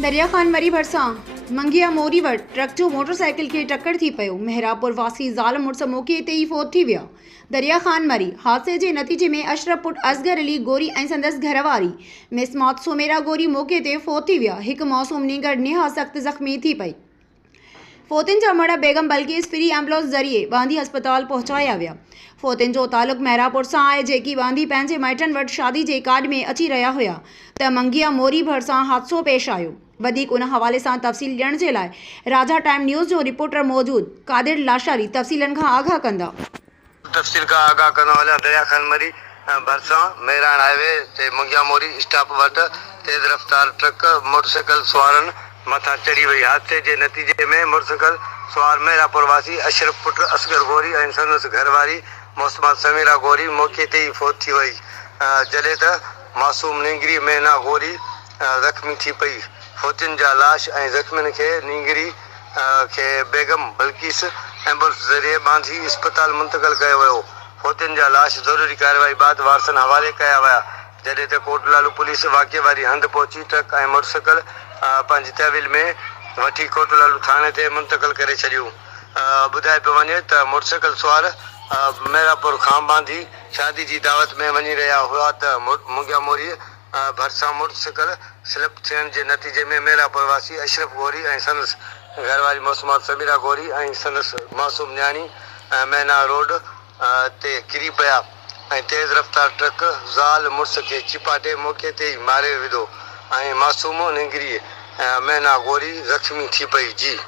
दरिया खान मरी भरिसां मंगिया मोरी वटि ट्रक जो मोटरसाइकिल खे टक्कर थी पियो। मेहरापुर वासी ज़ाल मुड़ुस मौक़े ते ई फ़ौत थी विया। दरिया खान मरी हादसे जे नतीजे में अशरफ पुट असगर अली गोरी ऐं संदसि घरवारी मिसमात सुमेरा गोरी मौक़े ते फ़ौत थी विया। हिकु मासूम नींगर नेहा सख़्त ज़ख़्मी थी पई। फ़ौतिन जा मड़ बेगम बल्किस फ्री एम्बुलेंस ज़रिए बांदी अस्पताल पहुचाया विया। फ़ौतिन जो तालुक़ मेहरापुर सां आहे, जेकी बांदी पंहिंजे माइटनि वटि शादी जे कार्ड में अची रहिया हुआ त मंगिया मोरी भरिसां हादसो पेश आयो। वधीक उन हवाले सां तफ़सील ॾियण जे लाइ राजा टाइम न्यूज़ जो रिपोर्टर मौजूद कादिर लाशारी तफ़सीलन खां आगाह कंदा। तफ़सील का आगाह करने वाला दरिया खान मरी भरसा मेहरान हाईवे से मंगिया मोरी स्टॉप वटि तेज़ रफ्तार ट्रक मोटरसाइकिल सवारनि मथा चढ़ी वई। हादसे जे नतीजे में मोटरसाइकिल सवार मेहरापुर वासी अशरफ पुट असगर गोरी ऐं संदसि घरवारी मौसमात समीरा गोरी मौक़े ते ई फ़ौत थी वई, जॾहिं त मासूम नींगरी मैना गोरी ज़ख़्मी थी पई। फ़ौतिन जा लाश ऐं ज़ख़्मियुनि खे नींगरी खे बेगम बल्किस एम्बुलेंस ज़रिए बांदी अस्पताल मुंतक़िल कयो वियो। फ़ौतिन जा लाश ज़रूरी कार्रवाई बाद वारसनि हवाले कया विया, जॾहिं त कोटलालू पुलिस वाक़े वारी हंधि पहुची ट्रक ऐं मोटरसाइकिल पंहिंजी तहवील में वठी कोटलालू थाणे ते मुंतक़िल करे छॾियो। ॿुधाए पियो वञे त मोटरसाइकिल सवार मेहरापुर खां बांदी शादी जी दावत में वञी रहिया हुआ त मंगिया मोरी भरिसां मोटरसाइकिल स्लिप थियण जे नतीजे में मेहरापुर वासी अशरफ गोरी ऐं संदसि घरवारी मौसमात समीरा गोरी ऐं संदसि मासूम न्याणी मैना रोड ते किरी पिया ऐं तेज़ रफ़्तार ट्रक ज़ाल मुड़ुस खे चिपाटे मौक़े ते ई मारे विधो ऐं मासूम निंगरी मैना गोरी ज़ख़्मी थी पई। जी।